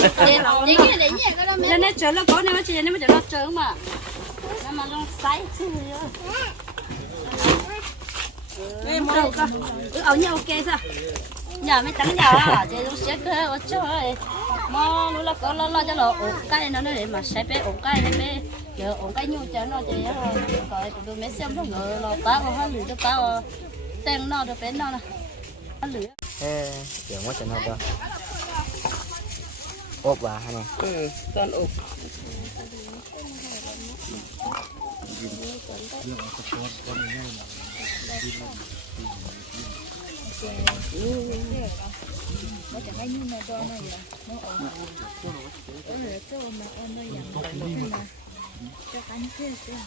chứ nó sẽ sắp rồi thế thôi ăn hao đang Có than thể thế cho mình nó muốn là làm nó phú là của của nó sẽ tiếp hợp với và nó chứ không tao có cho nó có nó cũng xí nó mấy cái xí ở bên lú nữa lú lo cho là nếu mà nó có cho xí tha xài rồi ờ nó thế nào rồi cho. nó อบว่ะฮะเนี่ยตอนอบเอก็ายนี้มาดอนหน่อยนะน้องอ๋อเออเจ้ามาออนหน่อยอย่างนี้นะจะกันเสียเสีย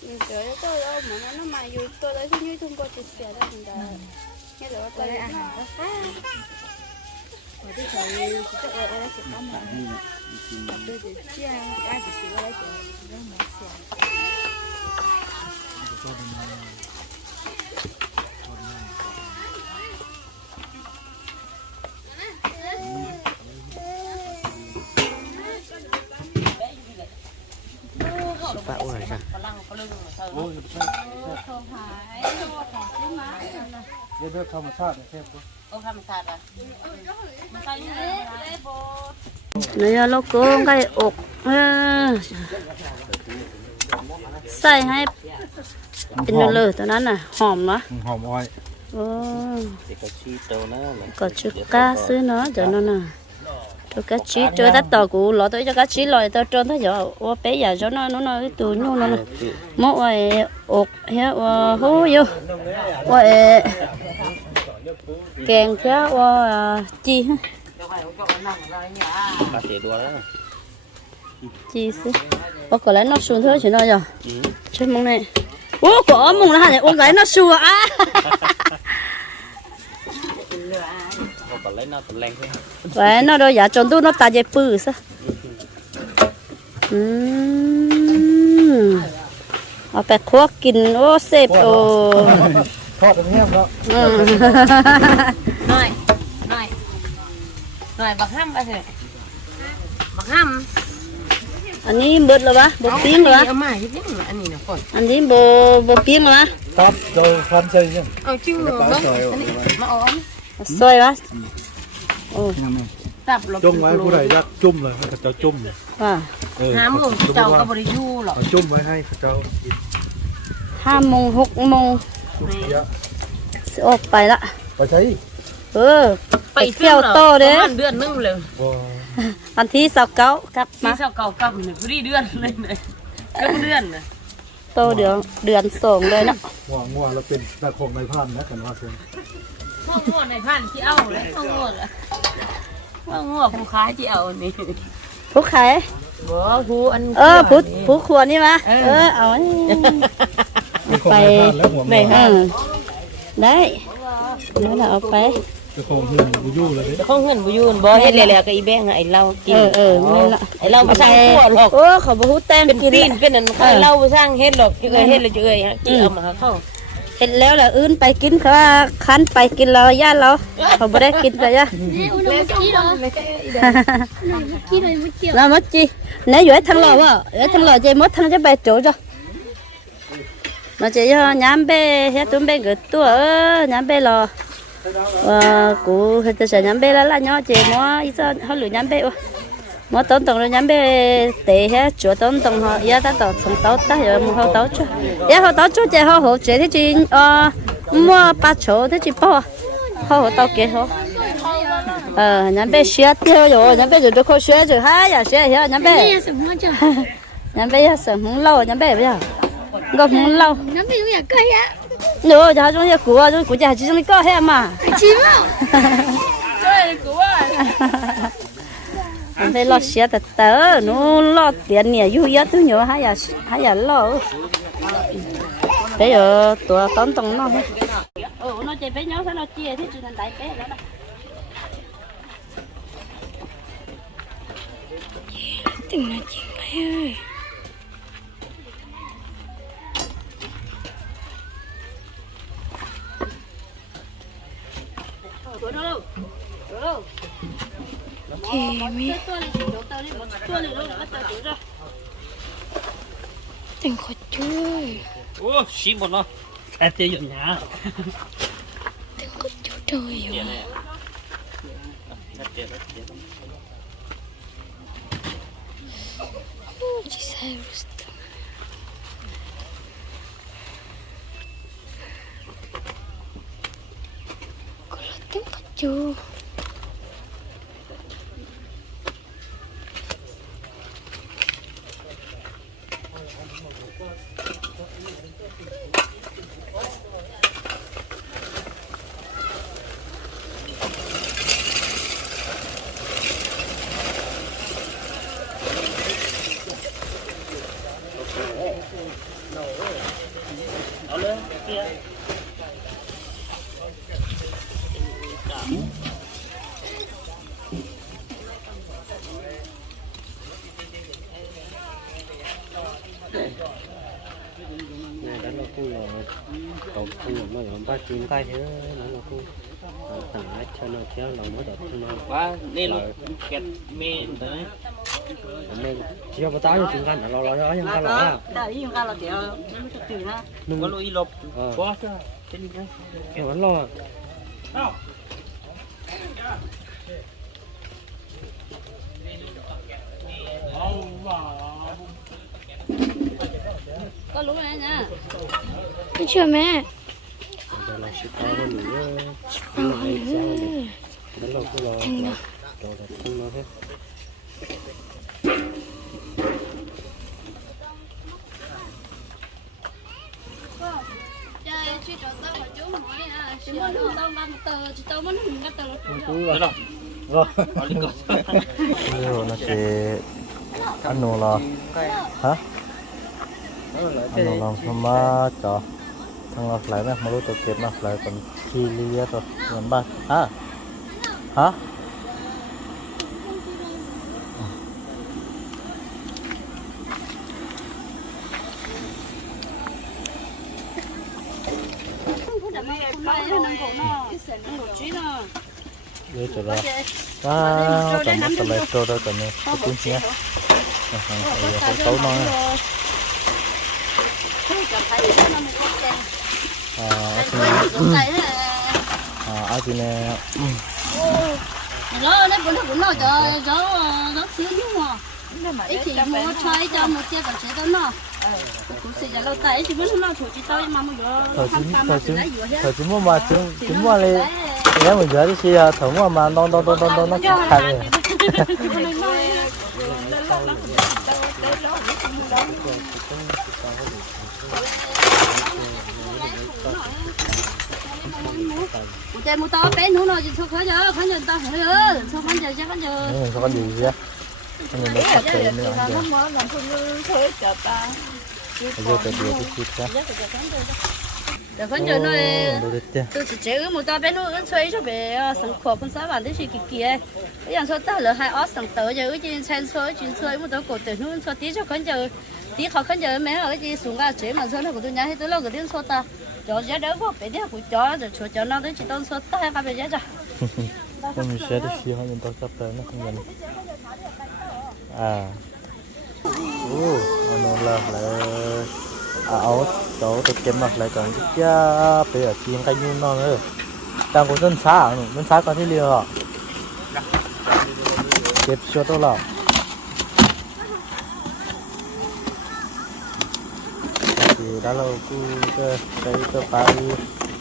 เดี๋ยวก็เอาเหมือนน้ำมาอยู่ตัวเลยที่ยืมทุ่งก็จะเสียได้เหมือนกันเนี่ยเดี๋ยวตัวเลยอะ ăn hàng cho ở ở chỉ có mà. Ở đây thì chia ai chỉ chỉ rồi sao Không phải, nó còn chứ má. เรียกแบบธรรมชาติแค่พวก ông thăm sạt à Này nó cố cái ốc à. xay hay bên nó lửa tao nói nè hòm nó หอมอ้อย Ồ, thì có chi tàu nó có chút cá xứ nó cho nó nè cho cá chí cho ta tàu cũ lọ tới cho cá chí lòi tao trơn thấy giờ ô bé giờ cho nó nó nó tụ nhu nó nè mỗi ngày ốc hết ô hú vô แกงเช้าว่าจีฮะจีสิว่าก่อนแล้วนอกสูนเท่าฉันเอาจ้ะใช่มั้งเนี่ยโอ้ก็มึงนะฮะเนี่ยโอ้ก่นนอกสูอะว้ยนอกเราอยากจนดูนอกตาเจ็บปื้อซะอืมเอาไปคั่วกินโอ้เสพโอ้ แห้งแล้ว Ừm. nói nói nói bạc hăm bao giờ bạc hăm anh ấy bớt rồi ba bớt tiếng rồi ba ở mà giúp giúp mà anh nhìn nó còn anh ấy bố bố tiếng rồi ba ตับโดยฟันใช่ยัง ở chứ bông mà ốm xoay ba ồ tập lột จุ่มไว้ผู้ใดอยากจุ่มเลยให้เขาเจ้าจุ่มเ สิออกไปละ ไปใช่เออ ไปเที่ยวโตเด้ประมาณเดือนนึงเลยวันที่สาวเก้ากลับมาที่สาวเก้ากลับเนี่ยพอดีเดือนเลยเนี่ยเดือนนะโตเดือนเดือนสองเลยนะหัวงง่วงแล้เป็นตะโคงในพันนะกันว่าเสียงหัวงง่วงในพันที่เอาเลยหัวงง่วงละง่วงง่วงผู้ค้าที่เอานี่ผู้ขายบ่ผู้อันเออผู้ผู้ขวนี่มาเออเอา ได้แล้วเราเอาไปตะคงเฮือนบ่อยู่เลยเด้ không ngần bùi yun bố hết lè lè cái bé ngày lau เออเออนั่นละไอ้เราไปสร้างขั้วหรอกโอ้เขาบอกฮู้แต้มเป็นกินตีนเป็นอันเขาเล่าไปสร้างเฮ็ดหรอกเอ้ยเฮ็ดเลยจะเอ้ยฮะที่เอามาเข้าเห็นแล้วแหละอื่นไปกินเขาว่าคันไปกินเราญาติเราเขาบ่ได้กินไปจ้ะ Nè, ui, nó mất chi rồi. Nó mất chi rồi, mất chi. แล้วมดจีไหนอยู่ให้ทางหล่อวะอยู่ทางหล่อใจมดทางจะไปโจจ้ะ mà chỉ cho nhám bê hết tuấn bê gửi tua nhám bê lò. Và cụ hết tự nhám bê là là nhỏ chị mua ít sao họ lựa nhám bê mua tốn tổng rồi nhám bê tệ hết chúa tốn tổng họ giá ta tổng tổng tấu ta rồi mua họ tấu chứ giá họ tấu chứ chị họ hỗ trợ thế chị ờ mua ba chỗ thế chị bao họ hỗ tấu kia họ ờ nhám bê xía tiêu rồi nhám bê rồi tôi không xía rồi hai giờ xía hiểu nhám bê. Nè, sợ mua chưa? nhắm bây giờ lâu nhắm bây giờ gặp muốn lâu Nó bị giống cây á. nữa giờ chúng ta cua chúng cua giờ chỉ chúng ta có hết mà Chim không? anh phải lo xía tờ tớ nó lo tiền nè yêu yêu tôi nhớ hay là hay là lo. Bây giờ tụi tóm tông nó hết. Ừ nó chơi với nhau sao nó chia thì chỉ cần đại bé đó Đừng nói chuyện mày ơi tụi nó đâu tụi đâu Thì mi tôi đi chỉ đầu tao đi một tôi đi đâu bắt tao tụi ra Đừng có chơi ô xí một nó sẽ chơi dụng nhà Đừng có chơi trời Dạ ơi nè. Sẽ chơi đó, chơi đó. Chỉ sao rồi Cô là tiếng có chưa Đó lên, kia. này đánh nó cu là cầu cu nó làm ba chín cái thế nó là cu thằng ấy cho nó kéo nó mới được nó Quá, nên nó kẹt mê tới. mình chưa có tao cho chúng ta nó lo lo nhưng ta lo đấy nhưng ra là kiểu nó tùy na Có lỗi lộp. Ờ. Quá chứ. Trên đi nhá. cái vẫn lo có lúa này nha Thấy chưa mẹ là sự to hơn nữa nó hay sao đó là cu lo rồi là không lo hết. À chỉ muốn hùng tao ba một tờ chỉ tao muốn hùng cái tờ là cu Được rồi. nó sẽ ăn nô là hả? Ăn nô làm mà cho thằng nó lại nè mà lúc tôi kết nó lại còn chi lia rồi làm ba hả hả để cho nó à tầm nó tầm lại cho đó tầm này có cuốn nhé không tấu nó à à ai thì nè nó nó cũng nó cũng nó cho cho nó xíu nhưng mà ít thì mua chơi cho một chiếc còn chế đó nó cũng sẽ lâu tay chỉ muốn nó thủ chỉ tao mà mua rồi thời chính thời chính mua mà chính chính mua nếu mình nhớ thì à thử mua mà non non non non nó chỉ thành rồi một chai mua to bé nữa rồi thôi khởi giờ khởi giờ tao khởi giờ thôi khởi giờ chắc khởi giờ. Ừ, sao con gì vậy mình đã sắp tới nữa giờ bây giờ cái điều cái chít ra. Giờ khởi giờ nó tôi chỉ chế một to bé nữa ăn xoay cho bé sẵn khổ con sáu bản đấy chỉ kia kia cái dạng số ta là hai ót sẵn tớ giờ chuyện chen xoay chuyện xoay một tớ cổ tử nữa xoay tí cho khởi giờ. Tí khó khởi giờ mẹ ở cái gì xuống ga chế mà số nó của tôi nhá hết tôi lo cái tiếng số ta cho giá đỡ vô, bé đứa của cho rồi cho cho nó tới chỉ tao số tay các bạn bé giá rồi mình sẽ được xíu hơn mình tôi sắp tới nó không nhận à ô nó là lại à áo cháu tôi kiếm mặt lại còn cái cha bây giờ tiền cái nhung nó nữa đang có dân xã dân xã có thế liều kịp cho tôi là lâu cứ cái cái bài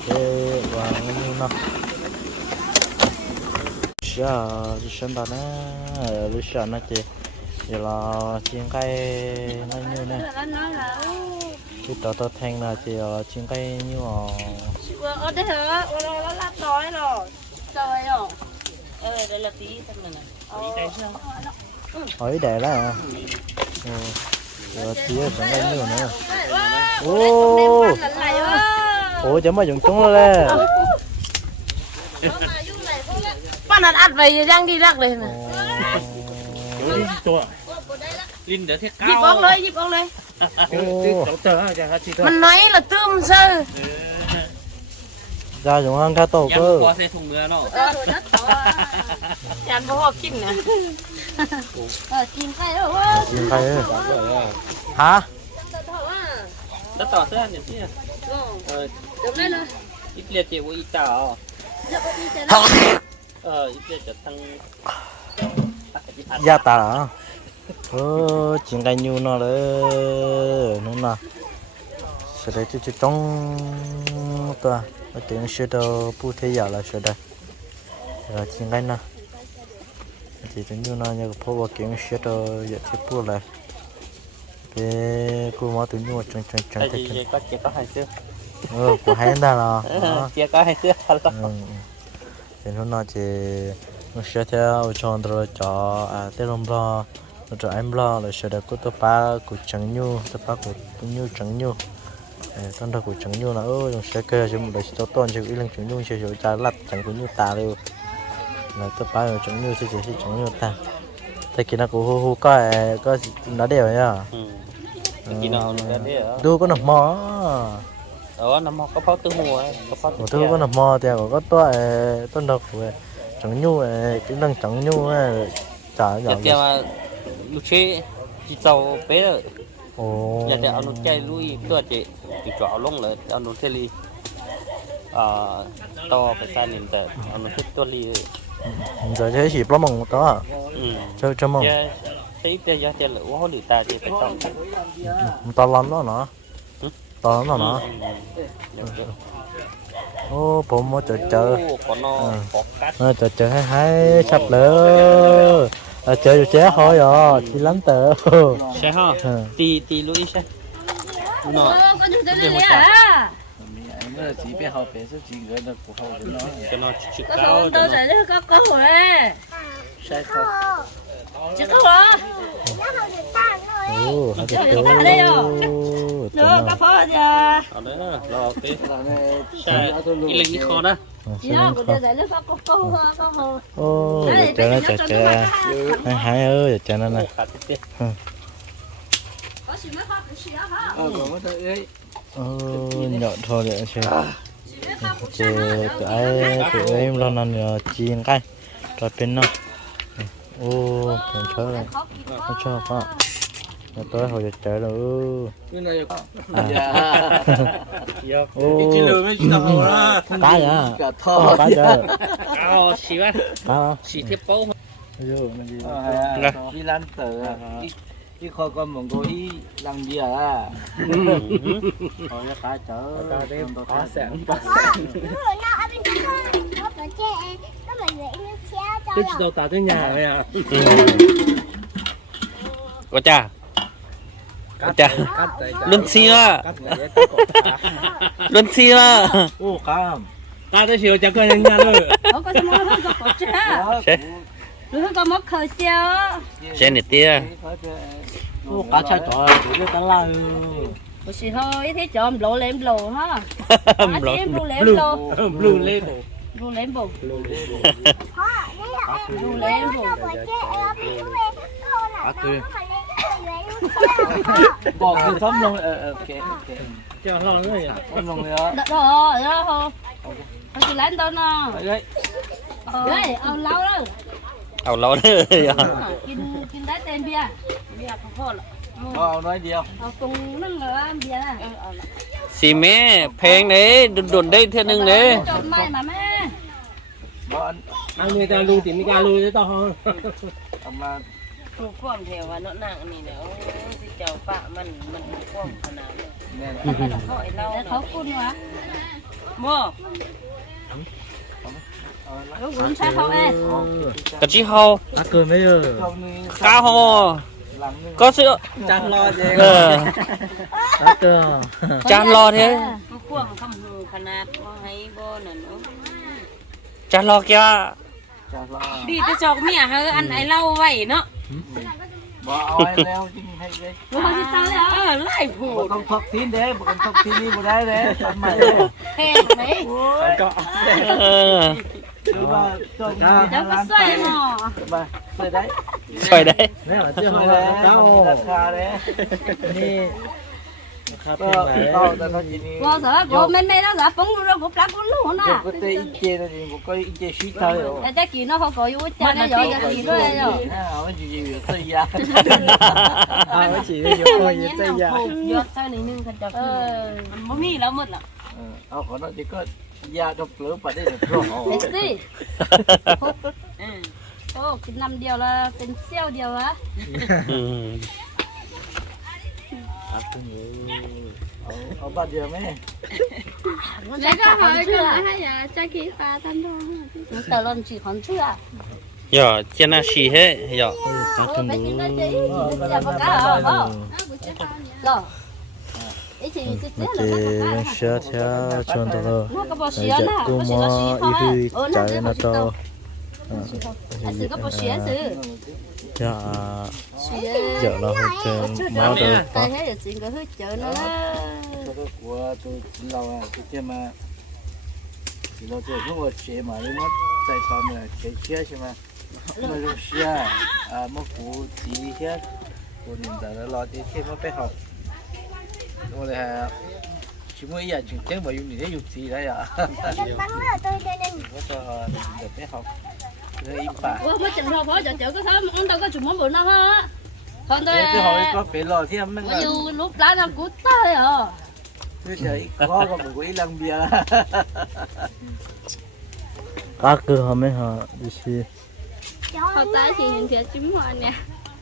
cái vàng nhung nó xia chỉ xem ta nè xia nó chỉ giờ là chiên cây nó như nè là cái tờ tờ thanh là chỉ là chiên cây như là ở đây hả ở đây nó lát nói rồi trời ơi Ờ, đây là tí thằng này này. Tí tay sao? hỏi để đó à ừ. Ờ, tía chẳng đây nhiều nữa. Ô. Ô, chấm mà chúng chúng lên. ป้านัดอัดไปยังดีรักเลยนะ ลินเดี๋ยวเที่ยงยิบอก้าอกเลยหยิบออกเลย Ô. เจ้าเอจเตอมันน้อยละตื้มซอร์ เออ ยาอย่างว่างข้าโตยักงอร์พอใส่ถุงมือเนาะยันพ่อกินนะกินไปแล้วว่ายิงใครเอ้ยฮะต่อว่ถ้วต่อเสื้อเนี่ยพี่เออจบได้เลยอีตเลียเจวอียวอีแต่เอออีตเลียจะทั้งยาตาเออจิงไก่ยูเนาเลยนู่นน่ะเสร็จแล้วจะจ้องตัว trong ta ở tiếng sẽ đâu bu thế giờ là sẽ đây là chuyện cái nè thì chúng nhu nó như phố vào tiếng sẽ đâu giờ thì bu lại cái cô mà tụi nhu chân chân chân tại thế vì có chỉ có hai xưa ờ của hai ta là đó. chỉ có hai xưa ừ. thì nó nói chỉ nó sẽ theo chọn rồi cho à lông lo cho em lo là sẽ được có tập ba của trắng nhu. Tập ba của nhu trắng nhu tân đầu của trắng nhu là ơi nó sẽ kêu một đời cho cho cái lần trắng nhu sẽ cho trái lặt trắng của nhu ta luôn là tập ba của trắng nhu sẽ chỉ trắng nhu ta thế kia nó cũng hu hu có có nó đều nhá ừ. Chỉ nào nữa đấy ở đu có nằm mò. Nằm có pháo tư mùa có pháo tư thứ có nằm mò thì có to tân đầu của trắng nhu cái lần trắng nhu giờ nhỏ lúc chế chỉ tàu bé rồi อยากจะเอาหนุนใจลุยตัวเจะติดจ่อเอาลงเลยเอาหนุนเทลีต่อไปสั้นิดแต่เอาหนุนทุกตัวลีเดี๋ยจะฉีปละมงก็เชื่อเชื่อมองตีเตียเตียหรือว่าหรือตาเตีไปต่อตาล้อแล้วเนาะตอนแล้วเนาะโอ้ผมว่าจะเจอเออจะเจอให้ให้ชับเลย à chờ cho chết thôi rồi chỉ lắm tờ. Xe ha Ừ. tì tì lui xe nó ờ có cái Để này một trả. à. Cho nó chịu có cao số cho tôi nó sẽ đi có cơ hội xe không. chứ không hả? Ô hay Trời, được nó. cả đây à? Tớ nữa có phó giờ ở đó rồi cái xe cái lên cái kho đó nhớ của tôi sẽ đi có cơ hội có hội ô chờ chờ nó chờ chờ hay hay ơi chờ nó này cát tiếp có gì mới phát được gì đó hả ô nhọn thôi để chơi chơi tụi ấy tụi em lo năn nhờ chiên cái cho bên nó ô mình chơi rồi không cho quá Rồi tối hồi giờ chơi rồi à. Ô cá nhá cá chơi cao xí quá cá xí tiếp bấu đi. Lan tử đi khỏi con mong cô đi làm gì à? Thôi cá chở cá đêm cá sẹn tôi chỉ đầu tả tới nhà vậy à? Có cha cha luân xí mà luân xí mà ô cá ta tới chiều chẳng có nhà nhà nữa có có mua hơn có có chứ nữa có mất khởi xeo xe này tia. Ô cá chả chở để cá la có gì thôi thế cho em lộ lên lộ ha. Lộ, em lộ lên lộ blue lên lộ lên bộ lộ lên bộ บอกคือซ้อมลงเออโอเคโอเคเจ้าลองเลยซ่อมลงเลยอะ Đó, đó không? Con chỉ lấy tao nè. เฮ้ย Ê, ông lâu đó. เอาเล้าเลยอะ Kim kim đá tên bia. Bia không khô lắm. เอาเอาน้อยเดียว Ờ, cùng nâng ở ăn bia nè. สีแม่เพลงเด้ดุดๆได้เท่านึงเด้ Cho mai mà má. เออันเอาเงินต่ลูติมีการลูจะต้องเอาเมา ถูกความเทวะเนาะนางอันนี้แล้วสิเจ้าปะมันมันคว่มขนาดเลยแล้วเขาไอ้เห้เขาเนาคุณวะบ่แล้วคุณใช้เขาเองกับชิเฮาอเกินไม่เออก้กาฮอก็เสื้อจางรอเองเอออาเกินจานรอเท้มันความคำหูขนาดว่าให้บ่นั่นจานรอแกว่าจดีจะจอกเมียเฮออันไอ้เล่าไว้เนาะ บ่เอาไว้แล้วจริงให้เลยบ่สิตายแล้วเออไล่ผูบ่ต้องทอกทีนเด้บ่ต้องทอกทีนนี่บ่ได้เด้ทำไมแห้งไหมโอ้ยก็เออหรือว่าตัวนี้จะมาใส่หมอมาใส่ได้ ช่วยได้เนี่ยช่เจ้าวยว่าแล้วเก้าราคาเด้นี่ ครับ ก็ เป็นไร ก็แต่เท่านี้ Wow, sợ cô mê mê nó giả bóng rồi cũng plug cũng luôn ก็ nè. แต่อีเจนั่นเองก็อีเจชีเท่าอยู่ Dạ chắc chị nó không có vô cha nó rồi cái gì đó rồi. อ่ามันอยู่ๆตัวยา อ้าวchỉ để dùng coi như tay giả ยอดใส่หนึ่งคันจะ Ờ, มันบ่มีแล้วหมดละ เอาขอนั่นดีก็ยาดอกเหลือไปได้ร้อง biết gì? อืม Ô, cái năm điều là tên siêu điều á. อืม เอาเอาบ้านเดียวไ Obat dia meh. Mereka hỏi cái này là cha kia pha thân thôi. Chúng ta làm chỉ còn chưa. Dạ, trên là xì hết. Dạ, ta cần đủ. Dạ, cái xe theo chân tao rồi, chạy cũng mua ít cái nó cho. 啊，是个不学生。chợ chợ là hết chợ mau được ta thấy được chuyện của hết chợ nữa của tôi lâu à, tôi chơi mà. Chỉ là tôi không có mà nó tại sao mà chơi chơi chứ mà. Mà lúc xưa à. Mà cụ chỉ hết. Cụ niệm giờ nó lo chơi chơi mà phải học. Rồi là chỉ mỗi giờ chỉ chơi mà dùng để dùng gì đấy à. Bắn là tôi chơi nên. Ờ, tôi phải học. 我哋系全部人全整咪用你啲用字嚟啊！我就系就俾学佢一百， Ủa, mới chừng thôi, phải chở chở cái sao mà ông đâu có chụp món bự nó ha. Còn 你 tôi 啲学个俾落添乜 có 啊？ nhiều lúc lá nó cút tay à. 佢就一个个唔会两边啦。 các cửa họ mới họ đi xí Họ tay thì nhìn thấy chúng họ nè.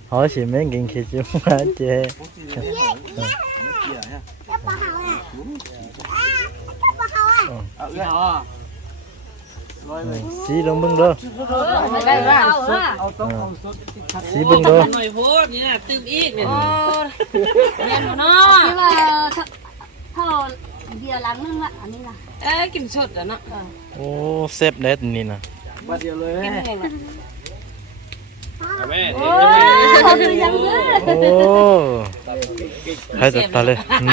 họ chỉ mấy kiện khi chứ mà chế 好似你啲学唔知啊？啊，啊， สีลงเบิ่งเด้องเอามสีเบิ่งเด้อหน่อยโพดนี่น่ะตึมอีกเนี่ยเรียเนาะที่ว่าถ้าเราเดียวล้างนึงละอันนี้ละเอ้กินสดอะเนาะโอ้เซฟเด็ดนี่นะมาเดียวเลยเงแม่โอ้ให้ตัดตาเลยน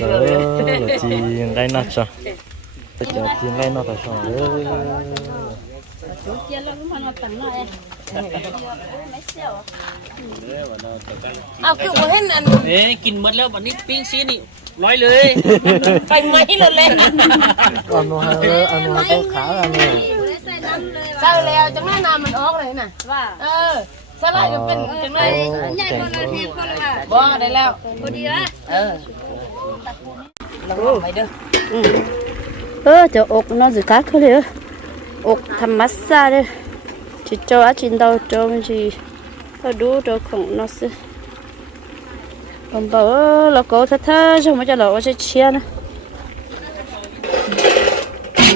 เออจีงไงนะจ๊ะ เจ้าจีนไล่นอตชอเเอาอเอาคือว่าเห็นอันเอ๊กินหมดแล้ววันนี้ปิ้งซีนี่ร้อยเลยไปไหมเลยเลอันนู้นเอออันนู้นก็ขาวอันนี้เจ้าแล้วจังแม่นามันออกเลยน่ะว่าเออสลายก็เป็นจังไรใหญ่คนละเทปคนละบ่ได้แล้วพอดีละเออตัดผมไปเด้อ ơ cho ốc nó dự cá thôi đấy ốc thầm massage đấy. Chỉ cho á chín đâu cho mình chỉ ở đủ cho khổng nó sẽ còn bảo là có thật thơ cho mà cho nó sẽ chia nữa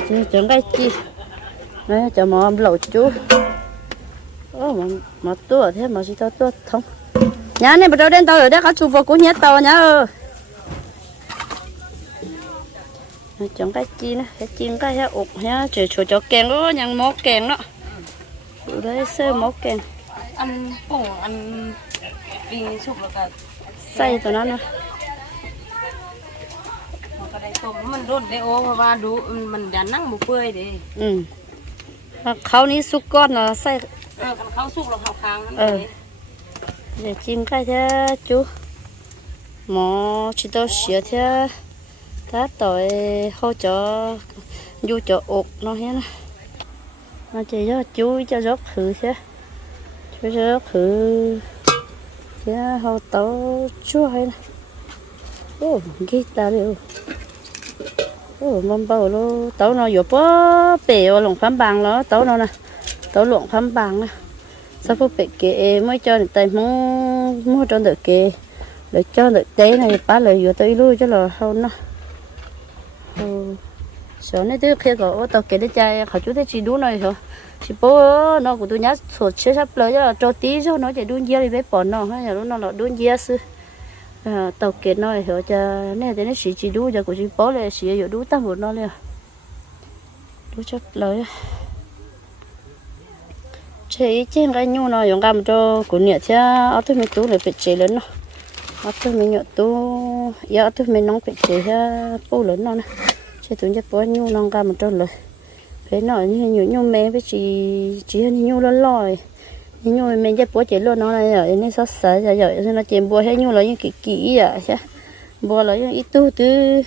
chỉ chẳng cái chi. Này cho mà lẩu chú. Ô mà mà tua thế mà chỉ tao tua thông. Nhà này bắt đầu đến tàu rồi đấy các chú vô cũng nhét tàu nhá ơi Nó chọn cái chi nữa, cái chiên cái heo ụt heo chỉ chủ cho kèn đó nhang mó kèn đó. Bữa đấy sơ mó kèn ăn bổ ăn bình chụp là cả xay tụi nó nữa. Cái tôm mình đốt để ô và đủ ừ, mình đã nắng một bơi đi. Ừ. Khâu ní xúc con là xay. Ờ khâu xúc là khâu kháng ờ để chim cái thế chú. Mó chỉ tao xỉa thế tá tội hỗ trợ du trợ ụt, nó hết nó. Nó chỉ cho chú, cho rót khử thế chú cho rót khử thế hỗ trợ chú hay nè. Ô ghi ta liệu ô, mâm bao lô tao nó vừa bó bể ở lồng khám bằng nó tao nó nè. Tao luộc khám bằng nè. Sao phụ bể kệ mới cho người ta mua mua cho được kệ để cho được tế này bán lời vừa tới lui cho là hậu nó sợ này tôi khi có ô tao kể để chạy họ chú thấy chỉ đúng này thôi chỉ bố nó của tôi nhá số chế sắp lỡ cho cho tí cho nó chạy đúng dưa thì bé bỏ nó hay là nó là đúng dưa sư tàu kể nó hiểu cho này thì nó chỉ chỉ đúng cho của chỉ bố là chỉ ở đúng tăng của nó liền đúng chấp lỡ chỉ trên cái nhu nó dùng cam cho của nhẹ thế ở tôi mới tú để phải chế lớn nó ở tôi mới nhọ tú giờ ở tôi mới nóng phải chế ha bố lớn nó nè chế tôi nhất bố nhu nó cam cho lời thế nọ như nhu nhu mẹ với chị chị hơn nhu lớn lòi nhu mẹ nhất bố chế luôn nó này rồi nên sót sợ rồi rồi nó chém bố hết nhu lo những kỹ kỹ à chứ bố là những ít tu từ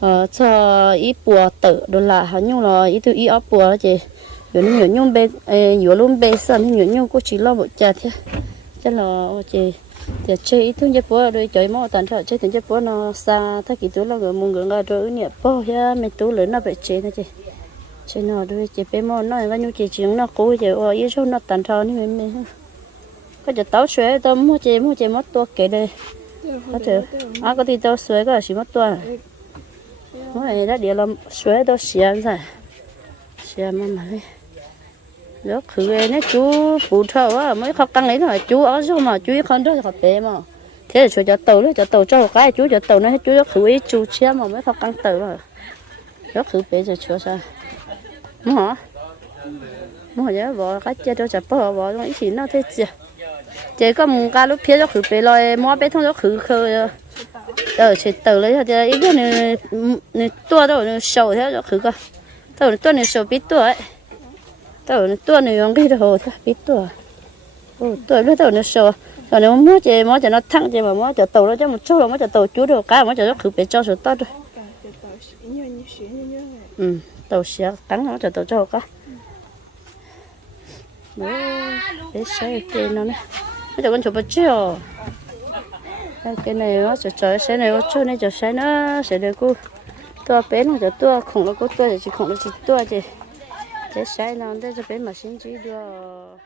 ờ cho ít bùa tự, đồ là hả, nhu là ít tu ít áo bùa đó chị. Rồi nhu nhu nhung bê nhổ luôn bê sân nhu nhung cô chỉ lo một chặt chứ chắc là chị thì chơi ít chơi bố rồi chơi mò tàn thọ, chơi thứ chơi bố nó xa. Thay kỳ tú là người mùng người rồi nhẹ bố ya mình tú lớn nó bị chơi nó chơi chơi nó rồi chơi bé mò nó, và nhu chơi chuyện nó cố chơi ở ít số nó tàn thọ như mình mình có chơi táo xuế, tao mua chơi mua chơi mất tua kể đây. Có chơi à có thì tao xuế có chỉ mất tua. Mỗi đã điều làm xuế tao xiên rồi xiên mà mà lúc khử về nó chú phụ thợ á mới khó tăng ấy rồi chú ở chỗ mà, chú không đó học bé mà. Thế là chú cho tàu nữa, cho tàu cho cái, chú cho tàu nó chú lúc khử ấy, chú chia mà mới khó tăng tàu rồi lúc khử bé rồi chú sao. Mua hả? Mua giờ bỏ cái chia cho chặt bỏ bỏ nó ít nó thế gì chỉ có một cái lúc phía lúc khử bé rồi mua bé thông lúc khử khơi ờ chỉ tàu lấy cho ít cái này này tua đâu này sầu thế lúc khử cơ. Tàu tua này sầu biết tua ấy tàu nó tua cái hồ ta biết tua ô tua biết tàu nó sờ rồi nó mua chơi mua chơi nó thăng chơi mà mua chơi tàu nó cho một chút rồi mua chơi tàu chú được cái mua chơi nó khử bị cho số tốt rồi ừ tàu xé cắn nó chơi tàu cho cá để xe cái nó này nó cho con chụp bát chiều cái này nó cho cho xe này nó chơi này cho xe nó sẽ được cô tua bé nó cho tua không có tua chỉ không nó chỉ tua chứ thế sai nó đây cho bé mà xin chỉ được